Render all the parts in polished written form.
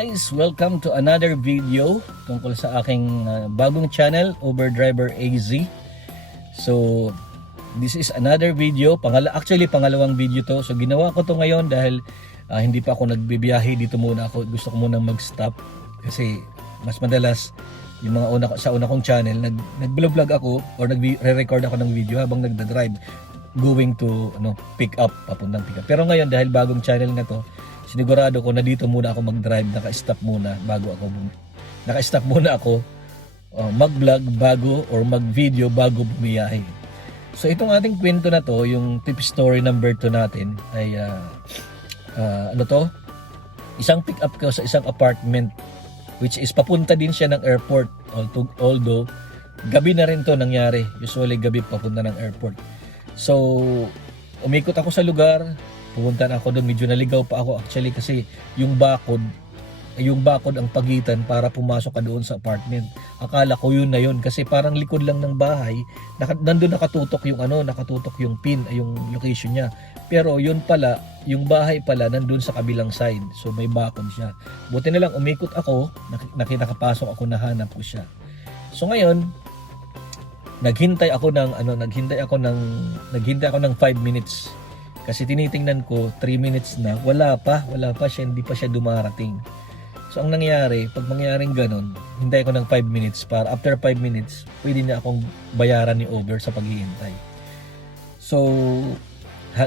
guys, welcome to another video tungkol sa aking bagong channel, Uber Driver AZ. So, this is another video, pangalawang video to. So, ginawa ko to ngayon dahil hindi pa ako nagbibiyahe, dito muna ako. Gusto ko munang mag-stop kasi mas madalas yung mga sa una kong channel, nag-vlog ako or nagre-record ako ng video habang nagda-drive going to papuntang pick up. Pero ngayon dahil bagong channel na to, sinigurado ko na dito muna ako mag-drive, naka-stop muna ako mag-vlog bago or mag-video bago bumiyahe. So itong ating kwento na to, yung tip story number 2 natin ay isang pick up ko sa isang apartment which is papunta din siya ng airport, although gabi na rin to nangyari. Usually gabi papunta ng airport. So umikot ako sa lugar, pumunta na ako doon, medyo naligaw pa ako actually kasi yung bakod ang pagitan para pumasok ka doon sa apartment. Akala ko yun na yun kasi parang likod lang ng bahay, nandun nakatutok yung pin, yung location niya. Pero yun pala, yung bahay pala nandun sa kabilang side. So may bakod siya. Buti na lang umikot ako, nakapasok ako, nahanap ko siya. So ngayon, naghintay ako ng 5 minutes. Kasi tinitingnan ko 3 minutes na, wala pa siya, hindi pa siya dumarating. So ang nangyari, pag mangyaring ganun, hintay ko ng 5 minutes para after 5 minutes, pwede na akong bayaran ni Uber sa paghihintay. So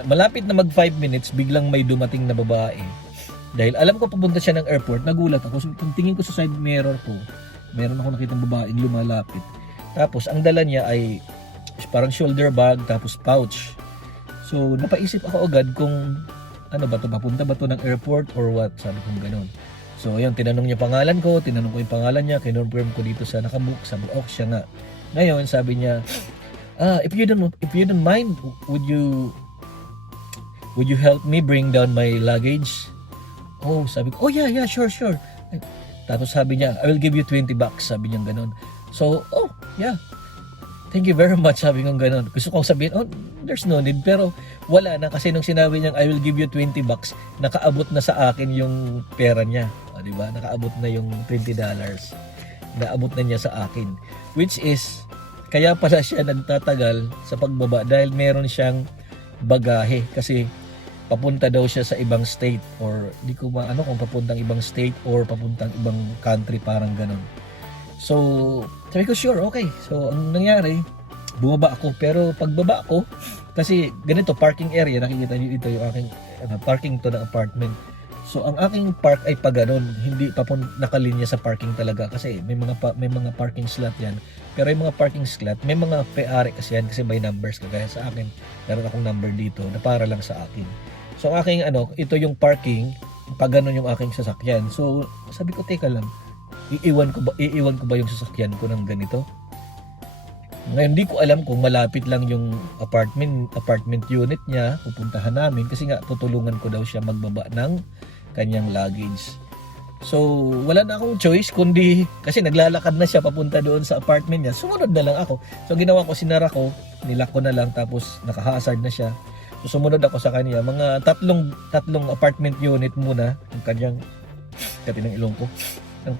malapit na mag 5 minutes, biglang may dumating na babae. Dahil alam ko pupunta siya ng airport, nagulat ako. So tingin ko sa side mirror ko, meron ako nakitang babaeng lumalapit. Tapos ang dala niya ay parang shoulder bag tapos pouch. So napaisip ako agad kung ano ba to, papunta ba to ng airport or what, sabi kong gano'n. So ayun, tinanong niya pangalan ko, tinanong ko yung pangalan niya, kinonfirm ko dito sa nakabook, sabi ko, siya nga. Ngayon sabi niya, if you don't mind, would you help me bring down my luggage? Oh, sabi ko, yeah, sure. Tapos sabi niya, I will give you $20, sabi niya gano'n. So, yeah, thank you very much, sabi kong gano'n. Gusto kong sabihin, there's no need, pero wala na kasi nung sinabi niyang I will give you $20, nakaabot na sa akin yung pera niya. Di ba? Nakaabot na yung $20. Naabot na niya sa akin. Which is, kaya pala siya nagtatagal sa pagbaba dahil meron siyang bagahe kasi papunta daw siya sa ibang state or di ko maano kung papuntang ibang state or papuntang ibang country, parang gano'n. So, sabi ko, sure, okay. So, ang nangyari, bumaba ako. Pero pagbaba ako, kasi ganito, parking area, nakikita niyo dito yung aking parking to ng apartment. So, ang aking park ay paganon, hindi nakalinya sa parking talaga kasi may mga parking slot yan. Pero yung mga parking slot, may mga pre-ari kasi yan kasi by numbers, kagaya sa akin. Meron akong number dito na para lang sa akin. So, ang aking ito yung parking, paganon yung aking sasakyan. So, sabi ko, teka lang, iiwan ko ba yung sasakyan ko ng ganito? Ngayon, hindi ko alam kung malapit lang yung apartment unit niya, pupuntahan namin kasi nga tutulungan ko daw siya magbaba ng kanyang luggage. So, wala na akong choice kundi kasi naglalakad na siya papunta doon sa apartment niya. Sumunod na lang ako. So, ginawa ko, sinara ko, nilak ko na lang tapos naka-hazard na siya. So, sumunod ako sa kanya. Mga tatlong apartment unit muna ang kanyang ng ilong ko. Ang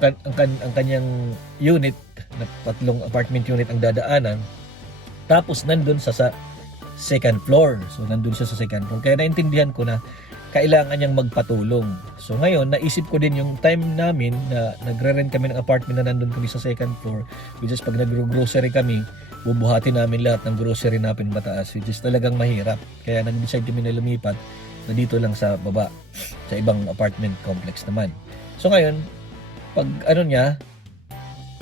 kanyang unit, na tatlong apartment unit ang dadaanan. Tapos nandun sa second floor. So nandun siya sa second floor. Kaya naintindihan ko na kailangan niyang magpatulong. So ngayon, naisip ko din yung time namin na nagre-rent kami ng apartment na nandun kami sa second floor, which is pag nag-grocery kami, bubuhatin namin lahat ng grocery namin mataas, which is talagang mahirap. Kaya nag-decide kami na lumipat na dito lang sa baba, sa ibang apartment complex naman. So ngayon, pag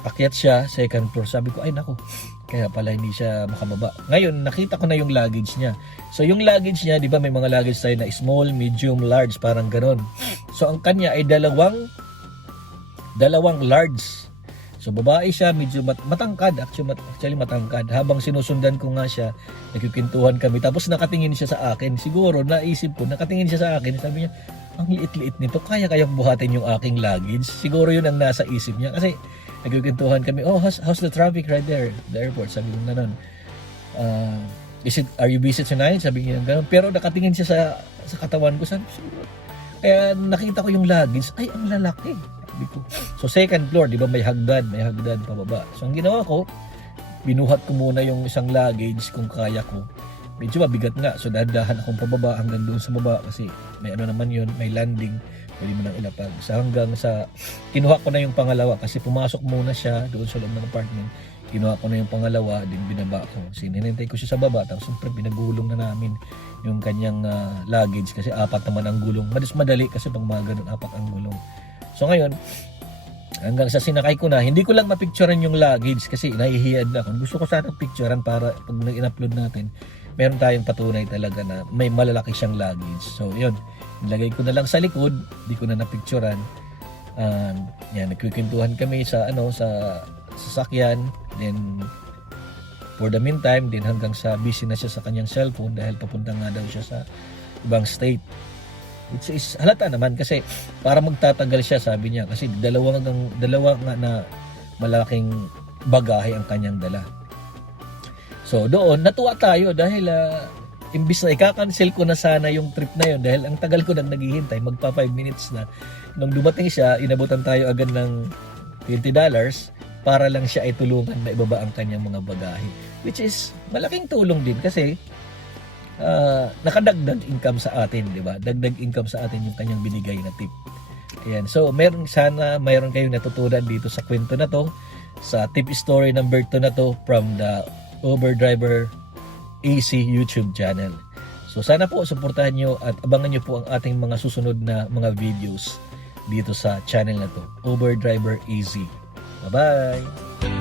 akyat siya, second floor, sabi ko, ay nako, kaya pala hindi siya makababa. Ngayon, nakita ko na yung luggage niya. So, yung luggage niya, di ba may mga luggage tayo na small, medium, large, parang ganon. So, ang kanya ay dalawang large. So, babae siya, medyo matangkad, actually matangkad. Habang sinusundan ko nga siya, nagkikintuhan kami, tapos nakatingin siya sa akin. Siguro, naisip ko, nakatingin siya sa akin, sabi niya, ang liit-liit nito, kaya-kayang buhatin yung aking luggage. Siguro yun ang nasa isip niya. Kasi nagkikintuhan kami, how's the traffic right there? The airport, sabi ko na nun. Are you busy tonight? Sabi niya gano'n. Pero nakatingin siya sa katawan ko, sabi siguro. Kaya nakita ko yung luggage, ay ang lalaki. Sabi ko, so second floor, di ba may hagdan pababa. So ang ginawa ko, binuhat ko muna yung isang luggage kung kaya ko. Medyo mabigat nga, so dahan akong pababa hanggang doon sa baba kasi may ano naman yun, may landing, pwede mo nang ilapag. So hanggang sa, kinuha ko na yung pangalawa kasi pumasok muna siya doon sa loob ng apartment. Kinuha ko na yung pangalawa, din binaba ko. Sinintay ko siya sa baba, tapos siyempre binagulong na namin yung kanyang luggage kasi apat naman ang gulong. Madali kasi pag mga ganun, apat ang gulong. So ngayon, hanggang sa sinakay ko na, hindi ko lang mapicturean yung luggage kasi nahihiyan na ako. Gusto ko sanang picturean para pag in-upload natin, meron tayong patunay talaga na may malalaki siyang luggage. So yun, nilagay ko na lang sa likod, hindi ko na napicturean. Yan, nagkikwentuhan kami sa sa sasakyan. Then for the meantime, din hanggang sa busy na siya sa kanyang cellphone dahil papunta nga daw siya sa ibang state. Which is halata naman kasi para magtatagal siya, sabi niya, kasi dalawa nga na malaking bagahe ang kanyang dala. So doon natuwa tayo dahil imbis na ika-cancel ko na sana yung trip na yun dahil ang tagal ko nang naghihintay, magpa 5 minutes na. Nung dumating siya, inabutan tayo agad ng $20 para lang siya ay tulungan na ibaba ang kanyang mga bagahe. Which is malaking tulong din kasi nakadagdag income sa atin, di ba? Dagdag income sa atin yung kanyang binigay na tip. Ayan. So, sana mayroon kayong natutunan dito sa kwento na to, sa tip story number 2 na to from the Uber Driver Easy YouTube channel. So, sana po suportahan nyo at abangan nyo po ang ating mga susunod na mga videos dito sa channel na to, Uber Driver Easy. Bye-bye!